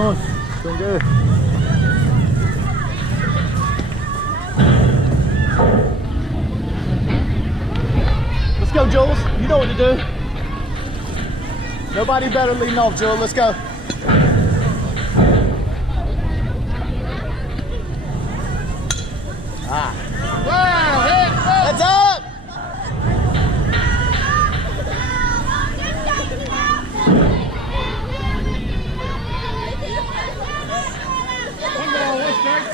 doing? Doing good. Let's go, Jules. You know what to do. Nobody better leading off, Jules. Let's go. Ah. Wow, hit, Heads up! one ball, one strike.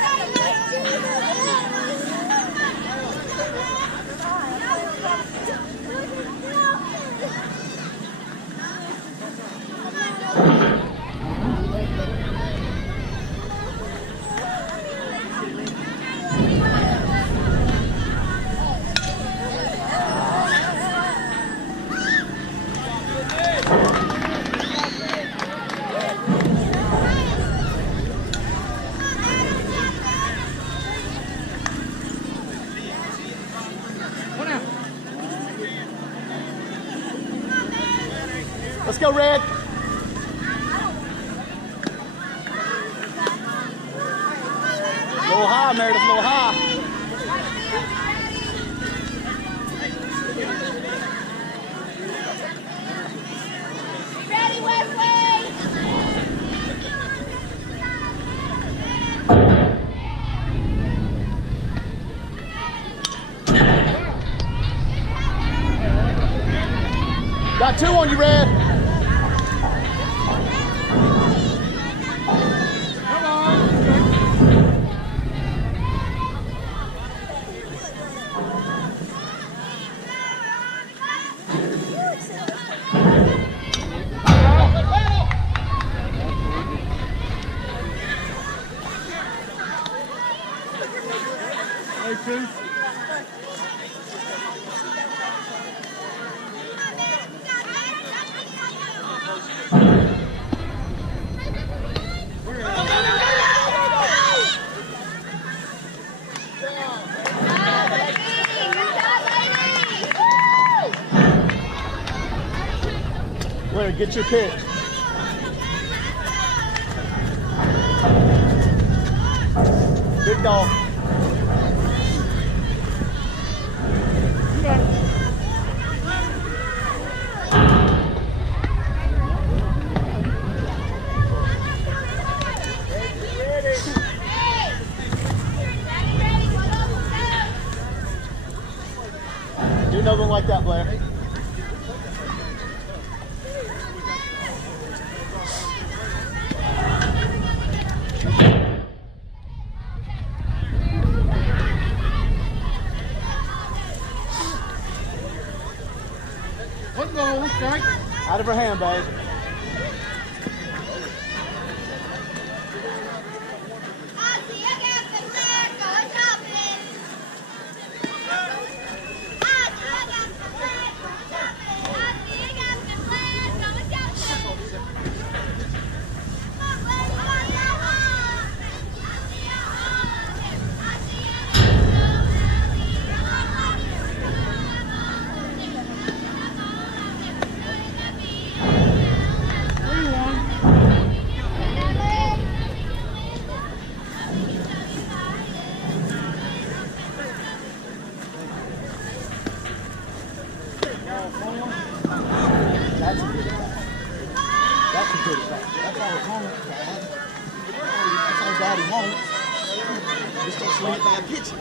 Let's go, Red. A little high, Meredith, a little high. Ready, Wesley? Got two on you, Red. Come on. Hey, two. Winner, get your pitch. Big dog. Do another one like that, Blair. One ball, one strike. Out of her hand, babe. That's a good attack. That's a good attack. That's all it's home. That's all Daddy wants. Just don't swing it bad pitches.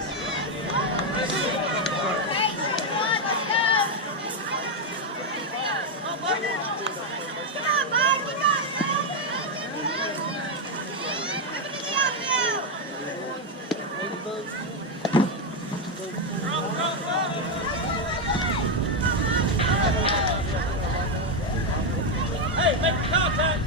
Hey, make contact!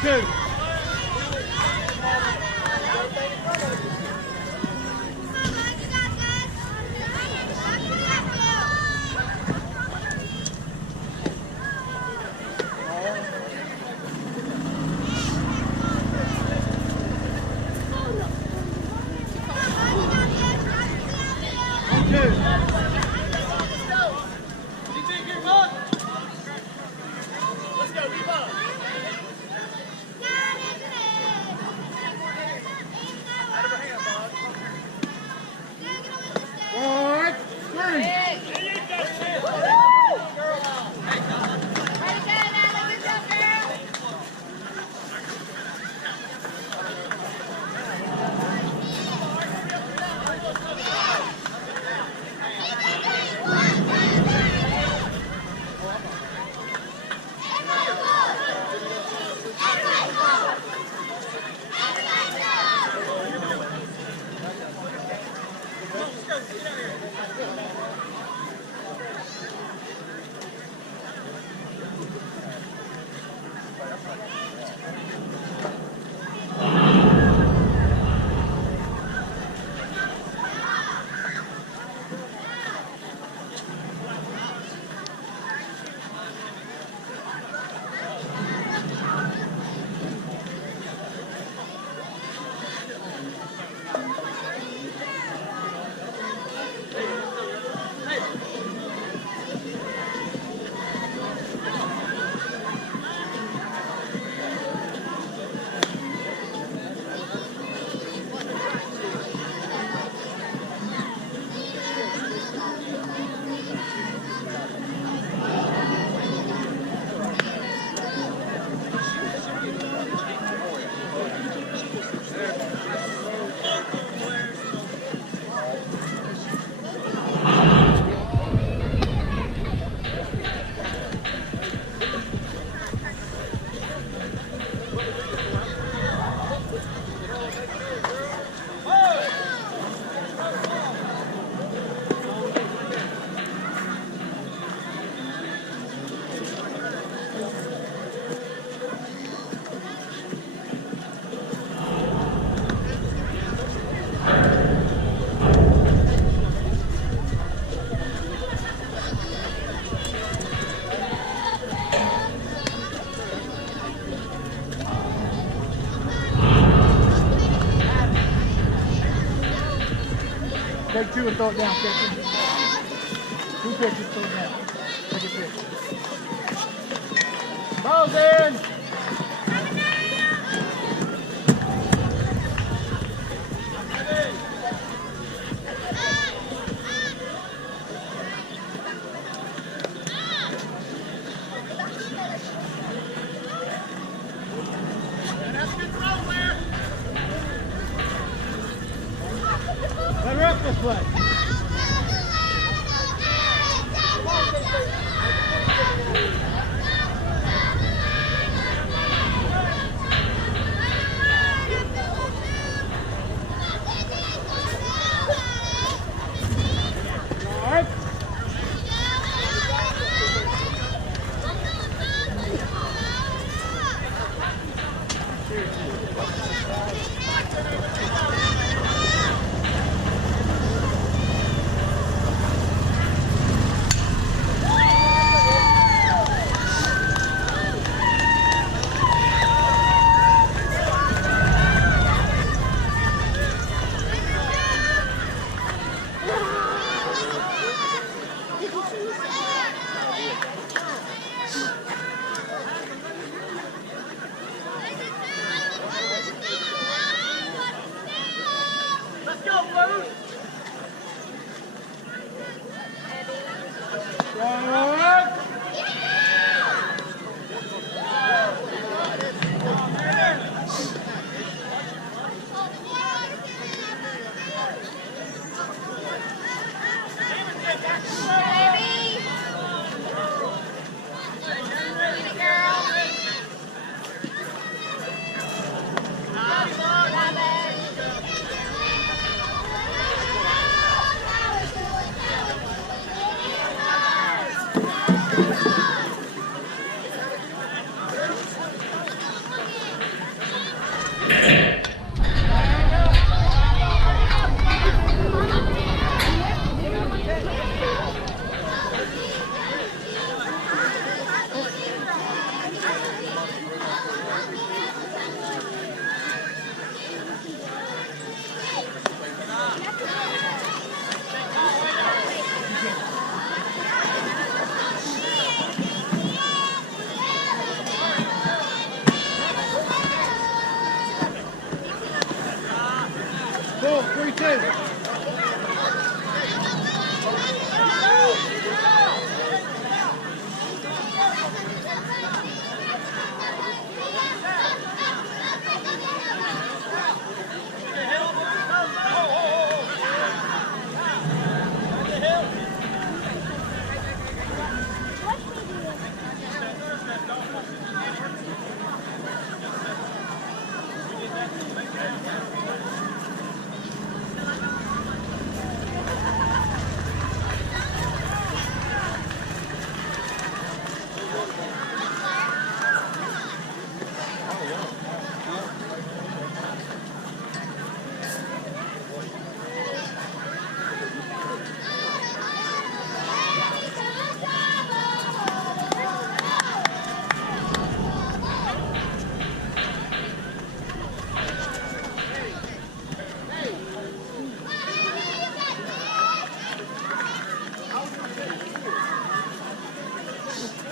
2. Take 2 and throw it down, Captain. 2 pitches, throw it down. Take a pitch. Ball's in! Let her up this way.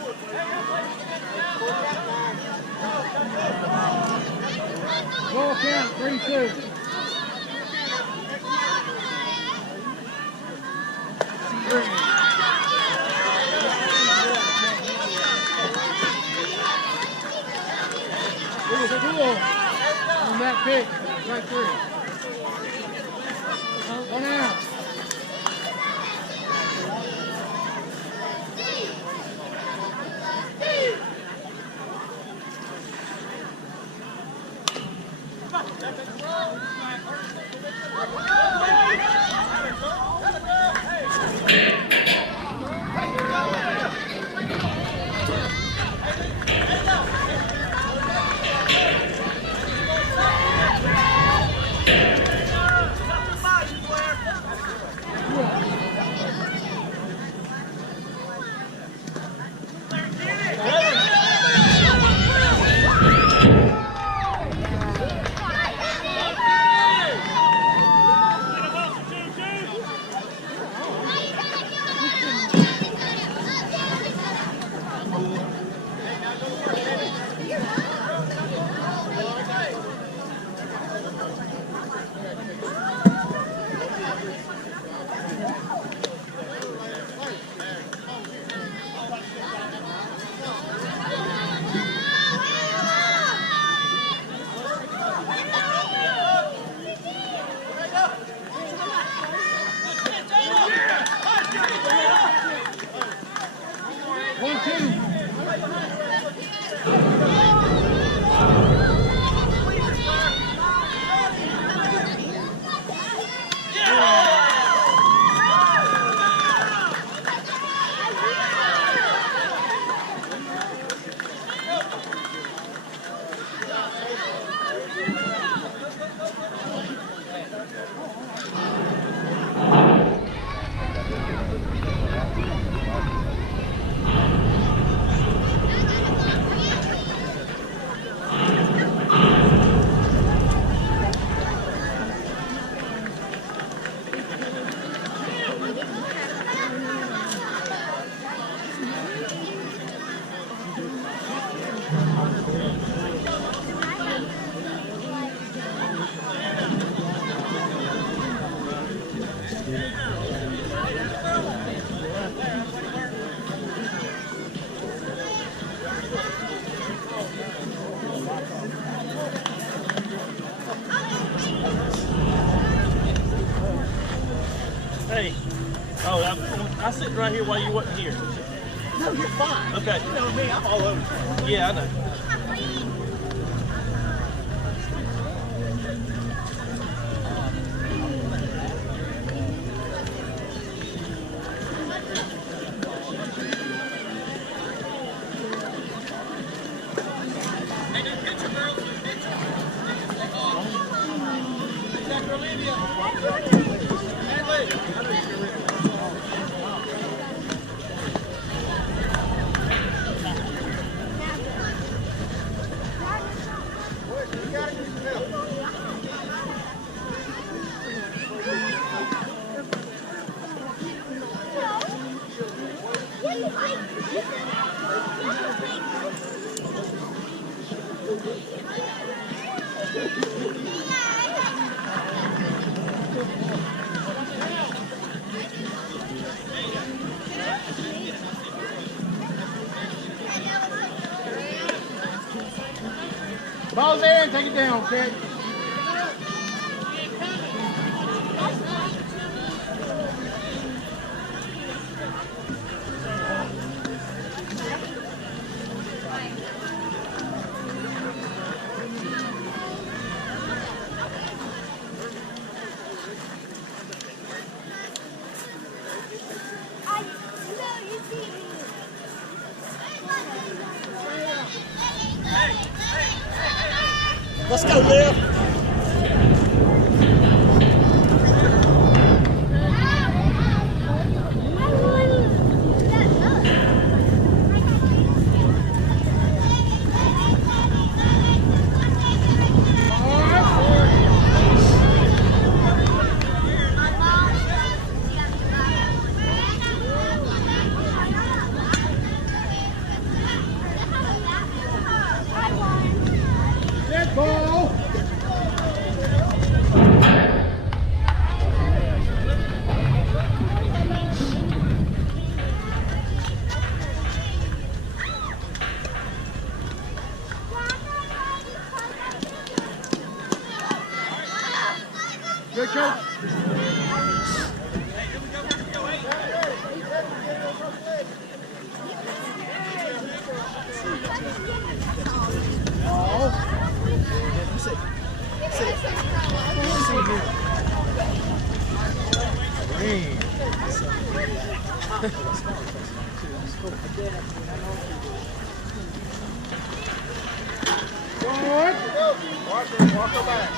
Ball count, 3-2. It was cool on that pitch, right through. One out. Hey. Oh, I sit right here while you wasn't here. No, you're fine. Okay. You know me, I'm all over. Yeah, I know. Ball's there and take it down, kid. Let's go, Liv. Good coach. Oh. Sit. Green. Good. Walk her back.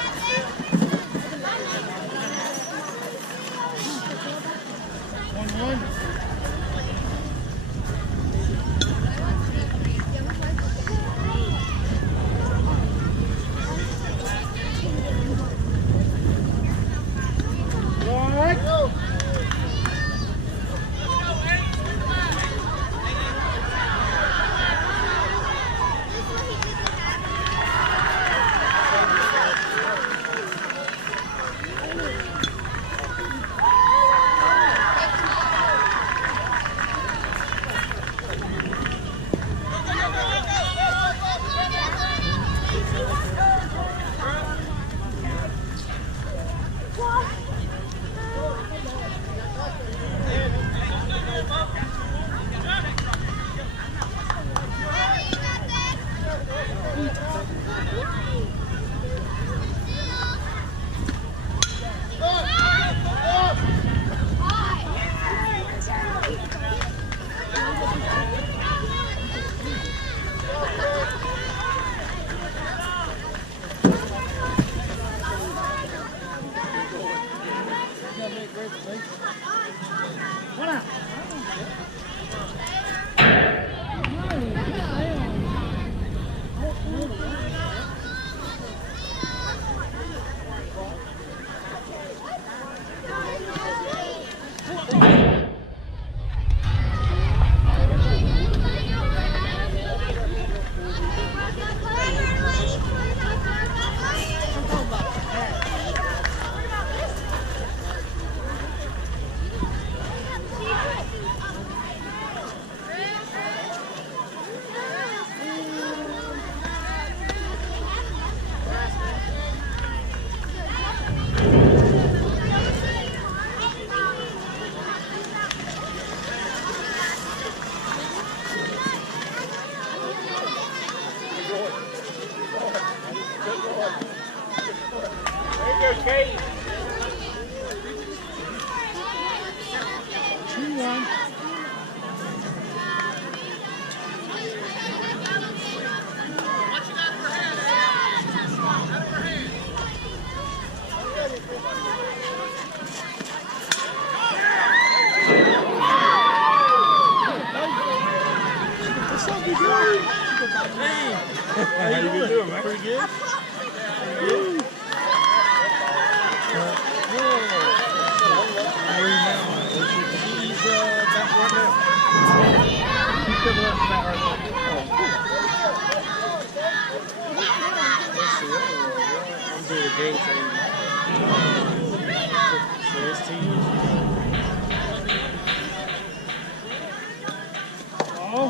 One. One out. There you go, Kate. 2-1. What's up, you good? Hey, how you doing, man? Pretty good? I'm doing the game training. So this team. Oh.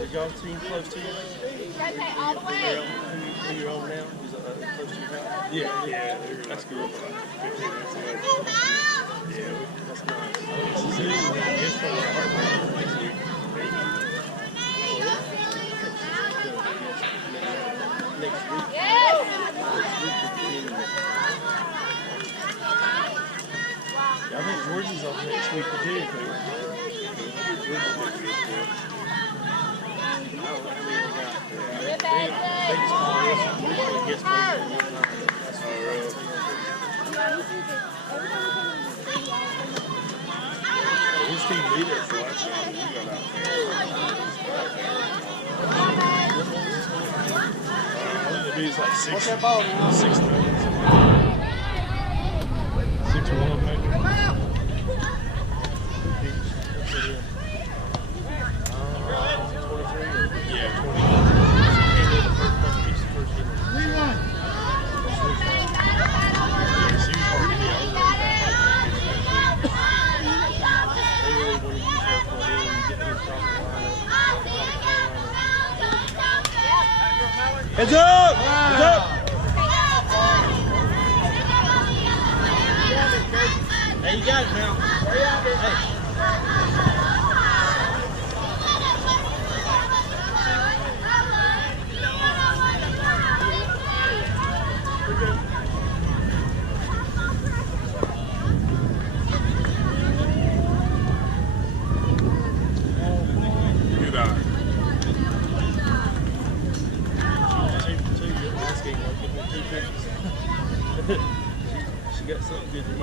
Is y'all team close to you? Rotate all the way. Who you're over now? Is close to your house? Yeah. That's good. Go, Yeah, that's nice. It's for the hard next week. Next week. Yes. I think Georgie's off next week too. Good bad They just call us weekly guest players. His team beat us the last time we got out there. I think the beat's like 6. What's that ball? 6-0. 6-1 maybe. Yeah, 20. 3-1. Heads up! Heads up! Hey, you got it now. Hey. Good eye. She got something good to hit.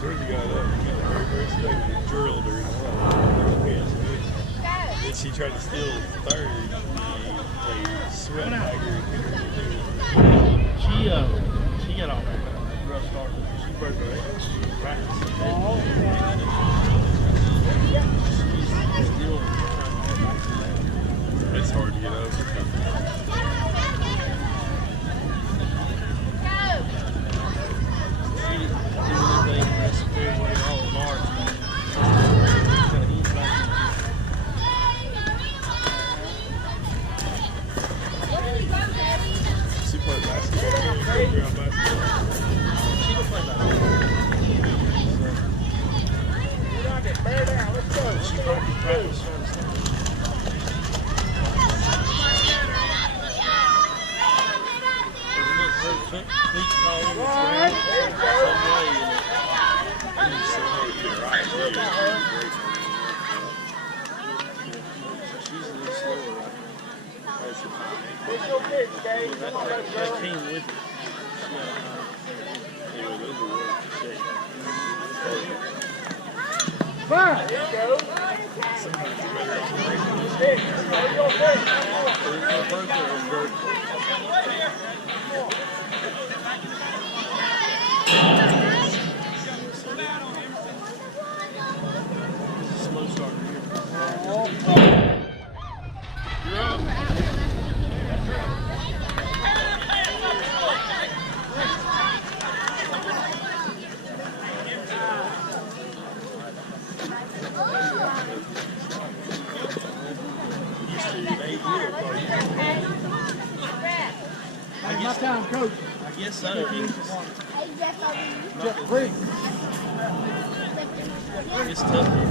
Georgia got up. Got her very stable. Drilled her in the line. Then she tried to steal third. They sweat like her and hit her in the She got off a rough start. She broke her ankle. She practiced. She's still trying to get back to that. It's hard to get over. She didn't do anything the rest of February, all of March. She's gonna ease back. She played basketball. Ground basketball. She don't play that. She broke her practice trying to stay. Her feet caught in the ground some way in it. You're right. She's a little slower right now. That came with it. Fire! Slow start here. You're up. My time, coach. I guess so. Just free. It's tough here.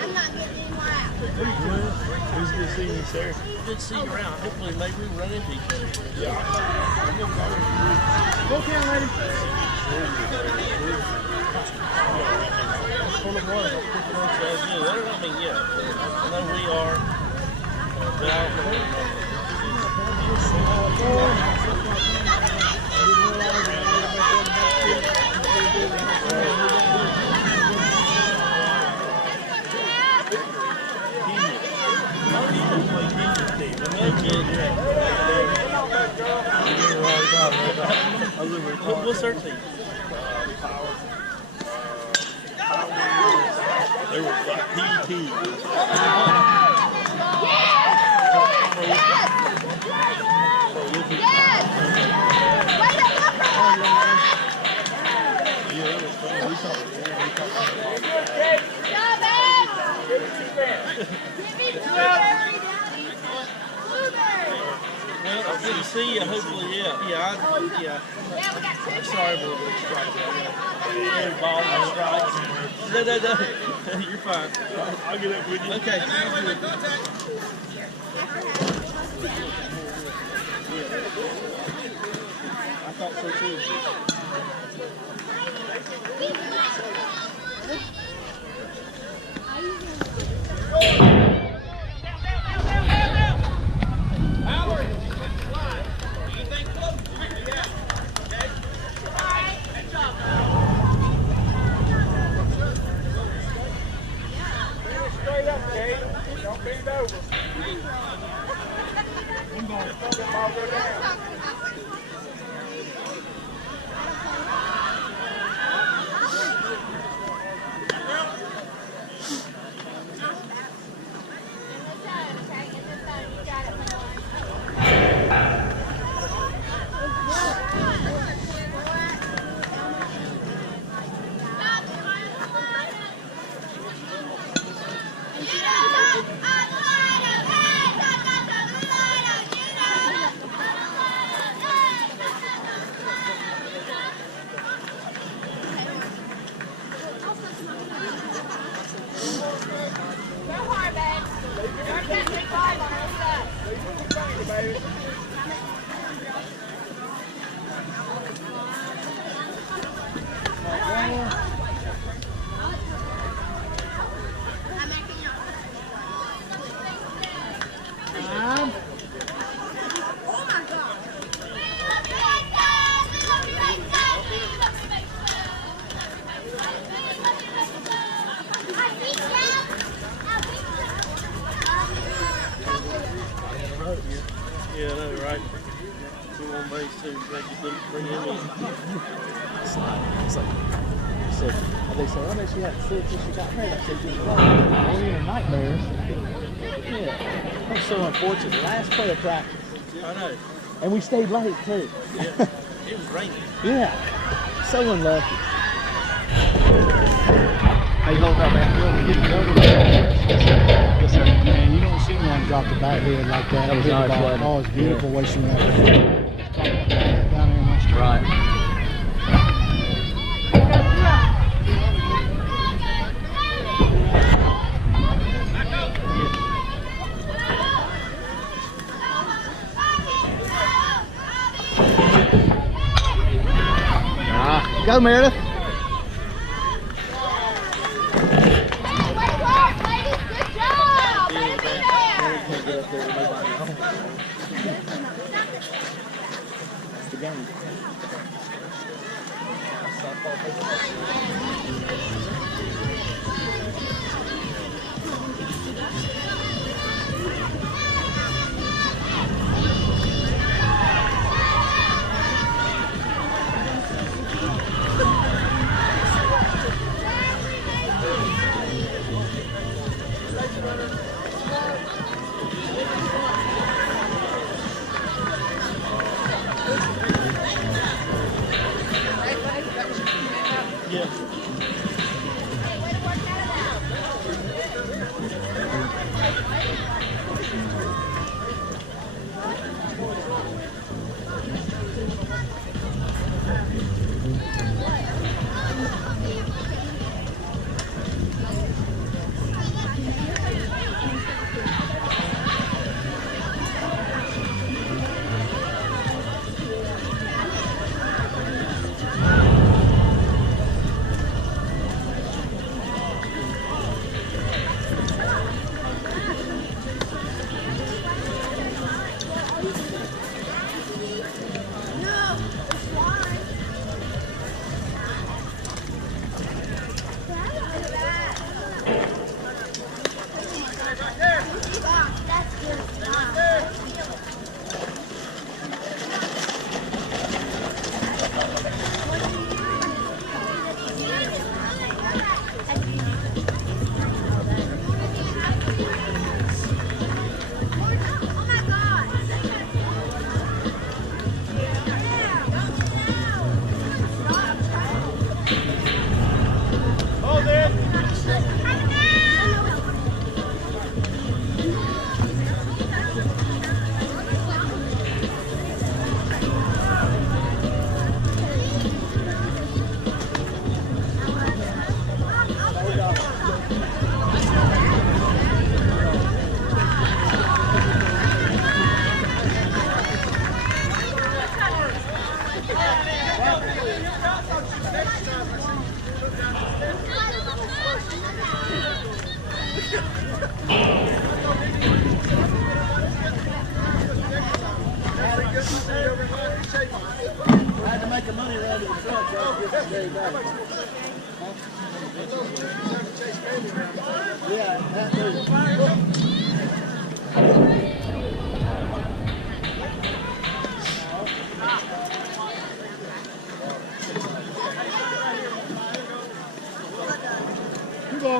I'm not getting any more out. Who's good to see you, sir? Good to see you around. Hopefully, maybe we run into each other. Go can, lady. Full of water. So, yeah, I mean, yeah. I know we are. But I don't know. What's their team? They were like PT. Well, it's good to see you. Hopefully, yeah. I'm sorry about the strike. Every ball and strikes. No. You're fine. I'll get up with you. Okay. I thought so too. Straight up, Kate. Don't bend over. Yeah, I know, right? Two on base too. They could bring him in. It's like, he said, they said, I bet she had 6 when she got hurt. I said, just only in nightmares. Yeah. That's so unfortunate. Last play of practice. I know. And we stayed late too. Yeah. It was raining. Yeah. So unlucky. How you hold up, man? You over there. Yes, sir. Man, you don't see one drop the back head like that. That was nice, wasn't it? Oh, it's beautiful way she went. Down there in my street. Right. Go, Meredith. That's the game. I had to make the money around to the truck. Yeah, that too. You go.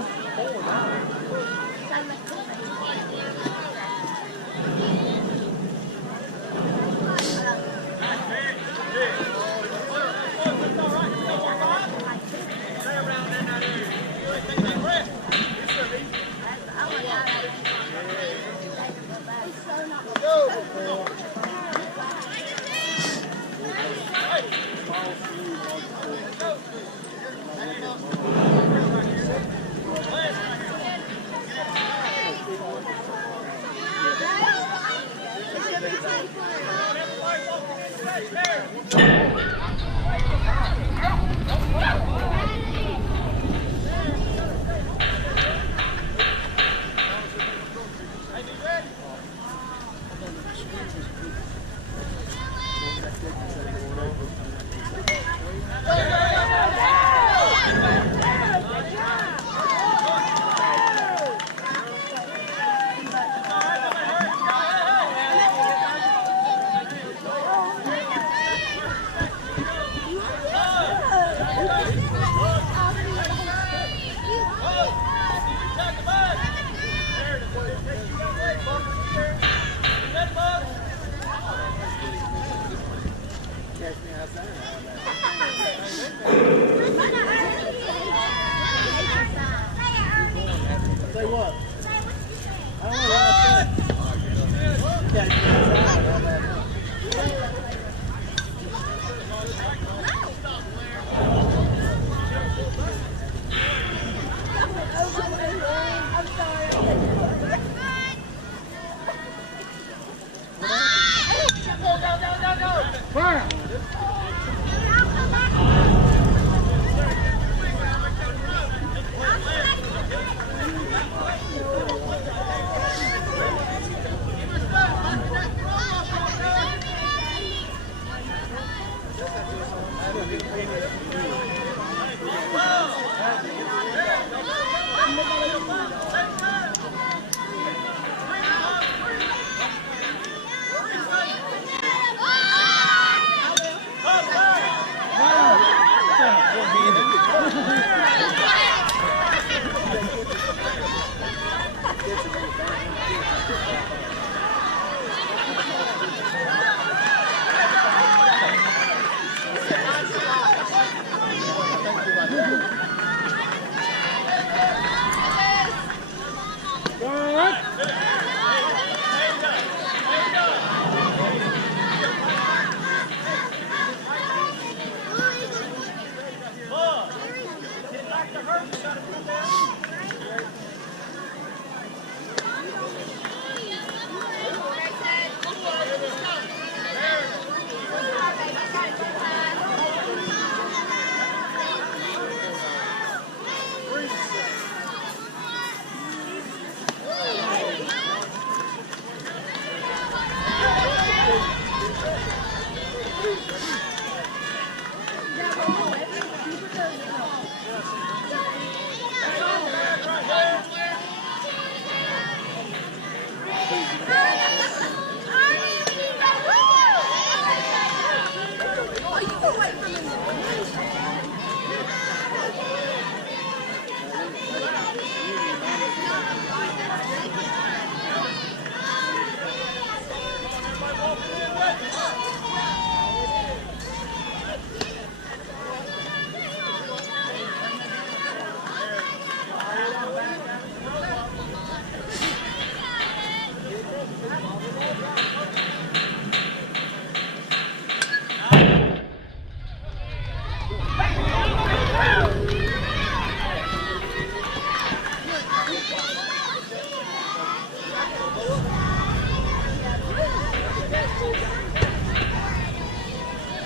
Fire!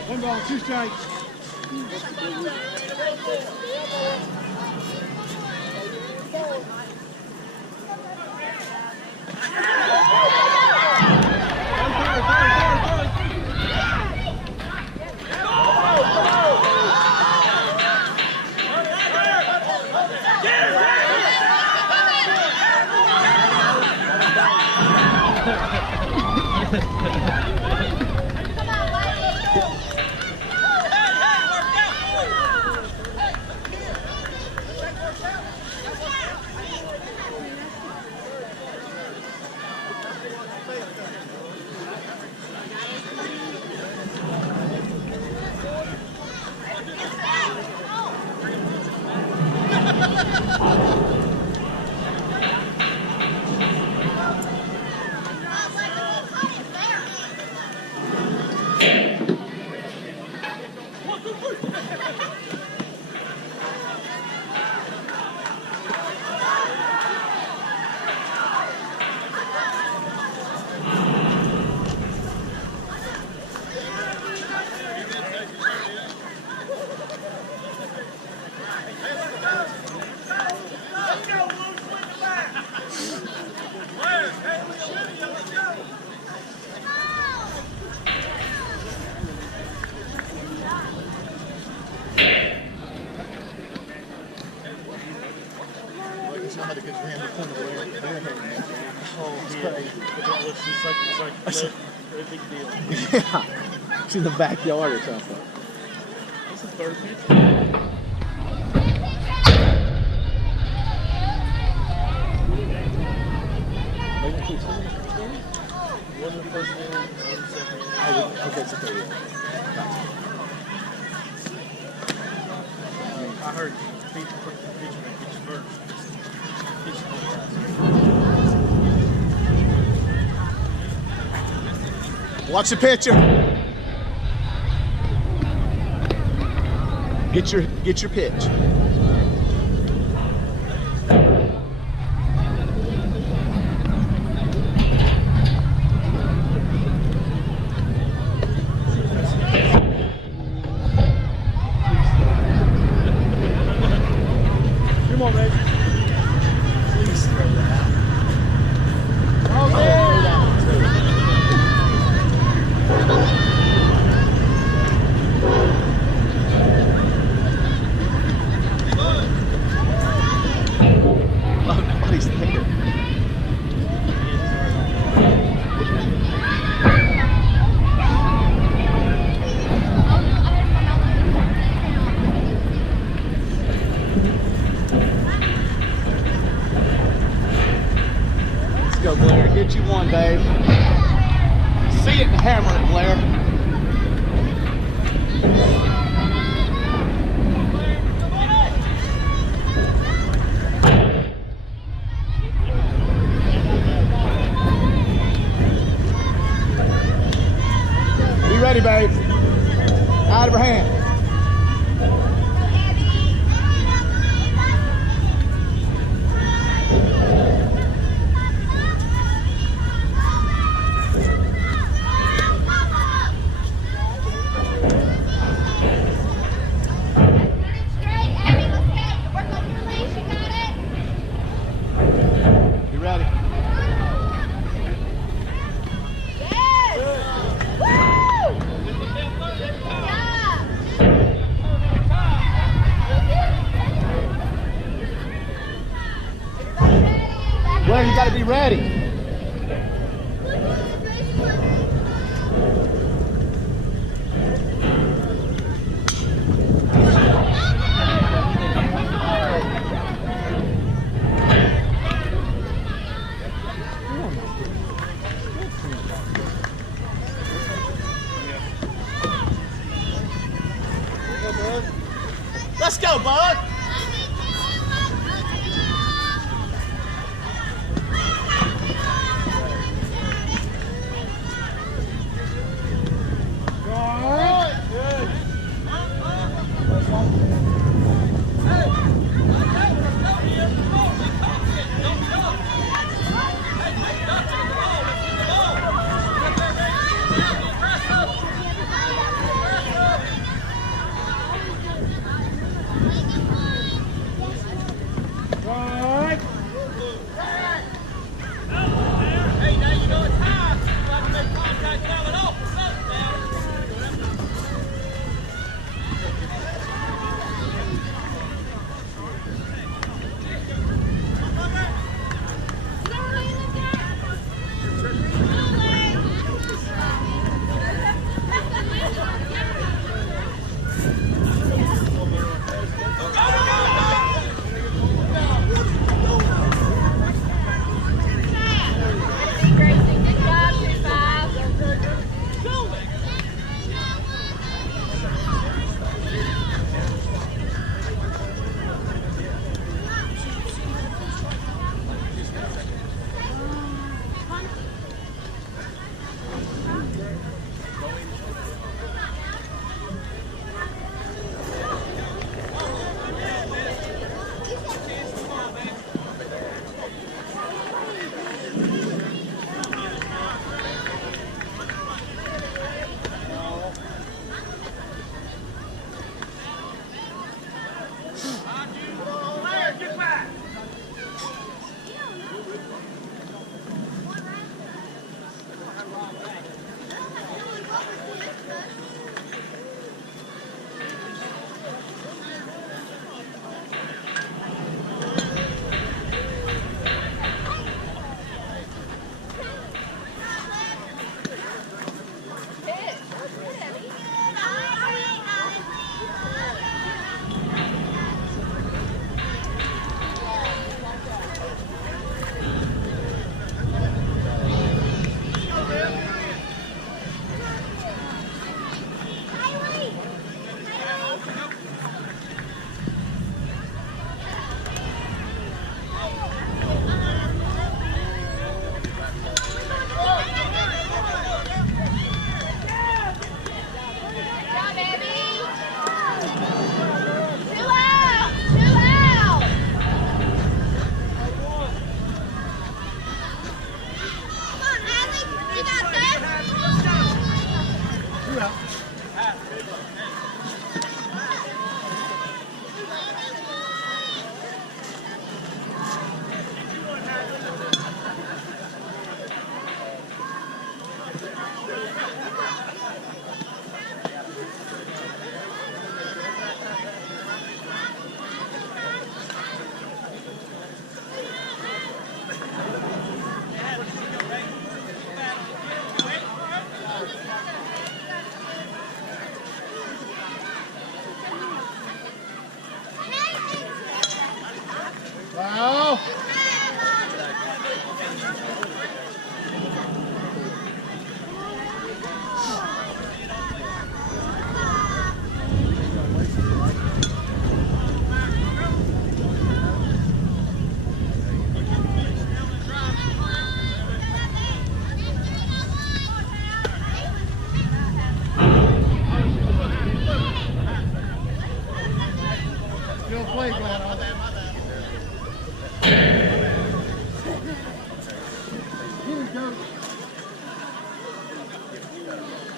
One ball, 2 strikes. Yeah. She's in the backyard or something. This is third pitch. One in the first inning, one in the second inning. Oh, okay, it's a 30. I heard pitch first. Pitch last. Watch the pitcher. Get your pitch. see it and hammer it, Blair. Be ready, babe. Out of her hand. Blair, you gotta be ready. Let's go, bud.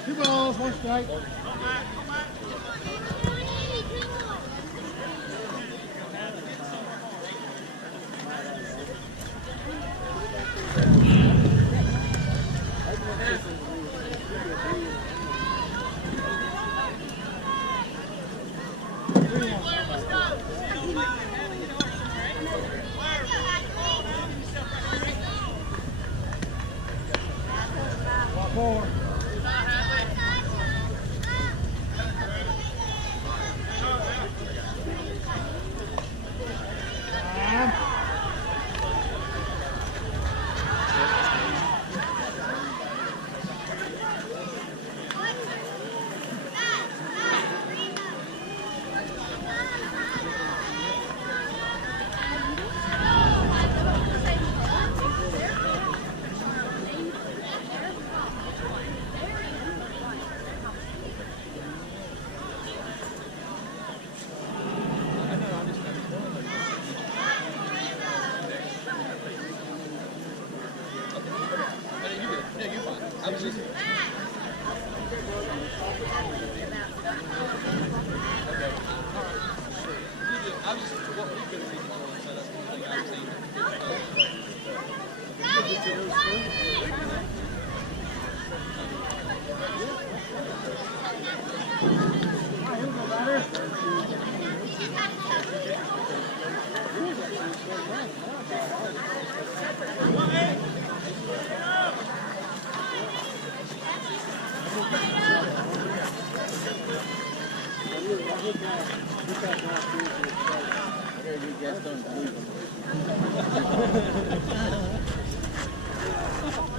2 balls, 1 strike. Four.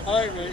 All right, man.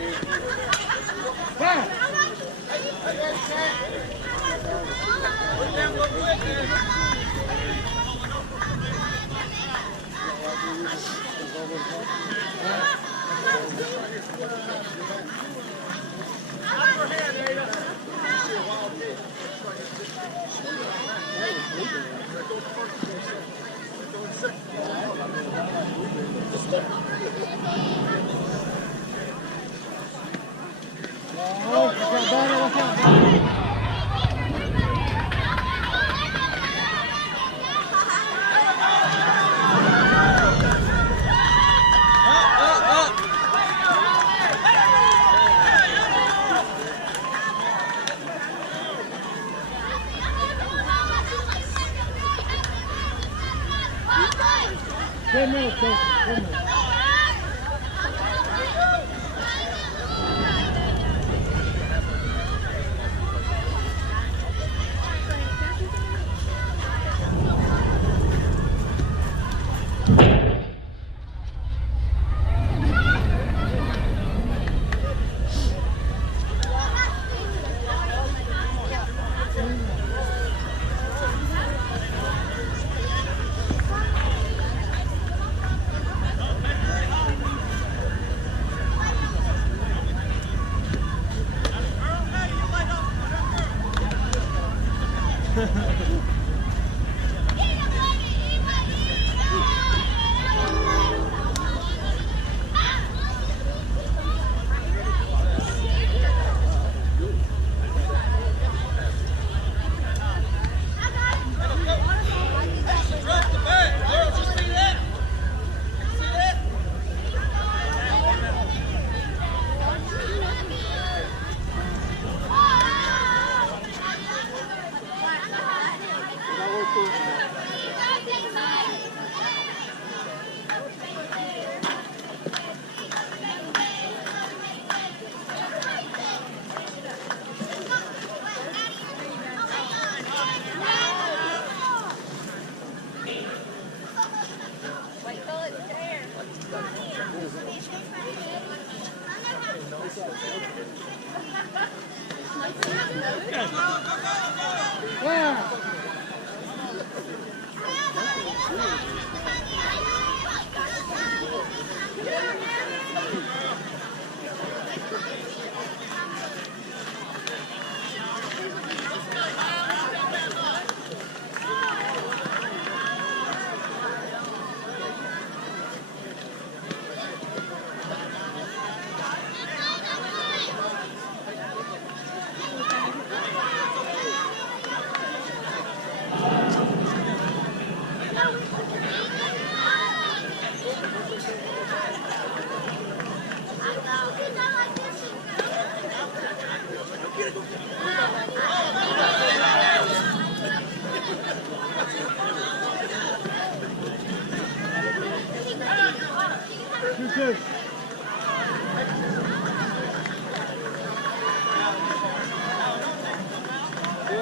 Ten minutes, coach. 10 minutes.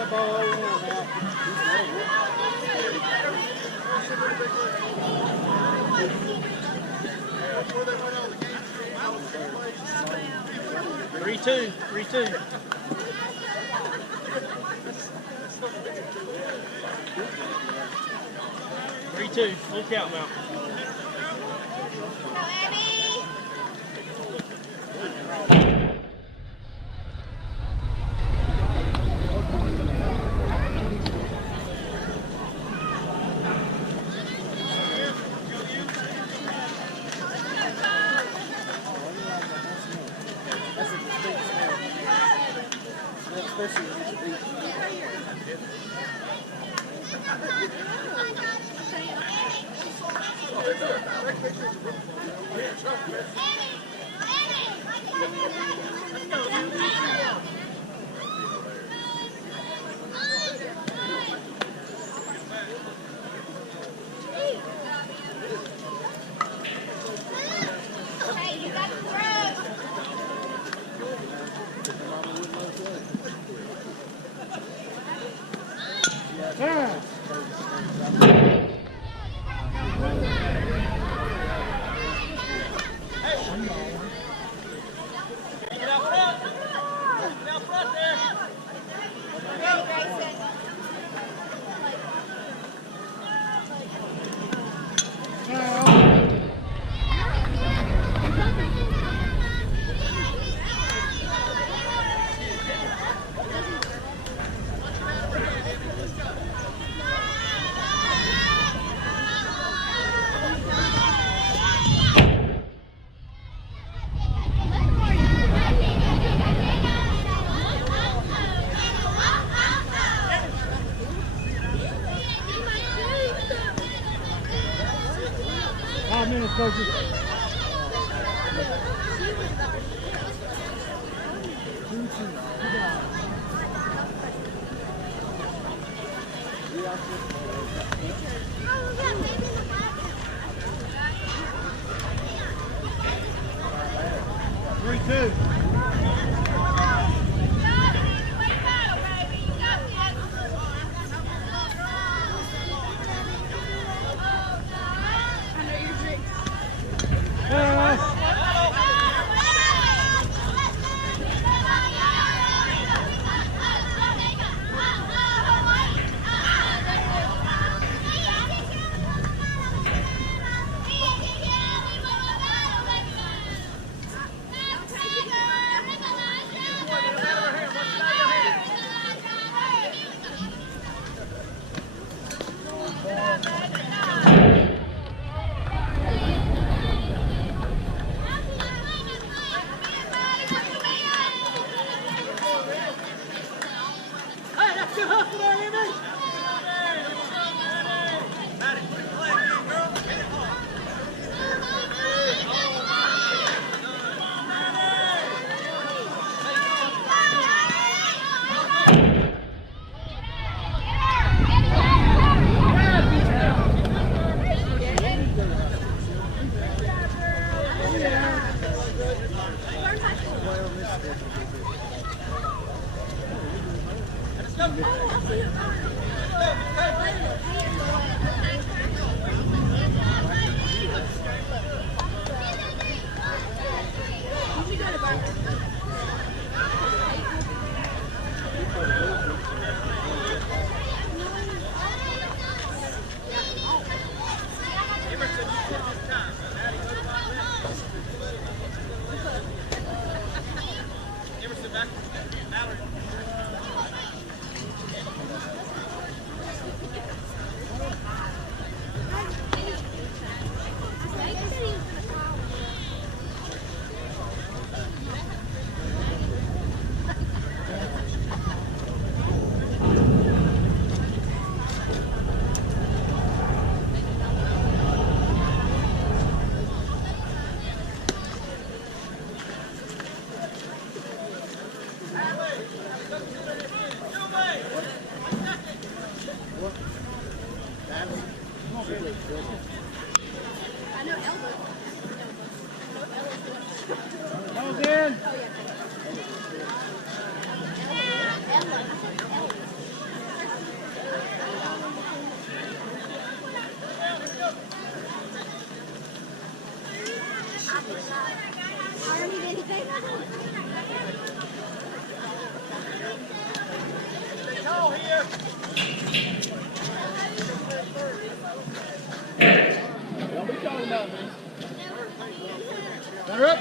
that ball over there now. 3-2, 3-2. Full count now. Especially when it's a beat. Hey, you got the throw. Yeah. Get out front. Get out front there. Hey, Grayson. Minutes, coaches. Three-two. Don't be talking about me. Better up.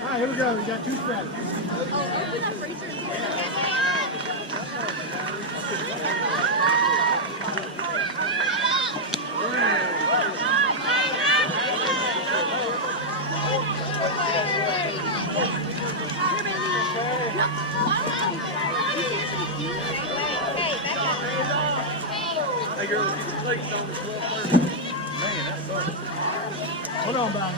All right, here we go. We got 2 strikes. Hey, girl, get your plates on the 12:30. Man, that's awesome. Hold on, Bob.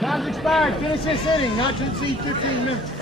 Time's expired. Finish this inning. Not to exceed 15 minutes.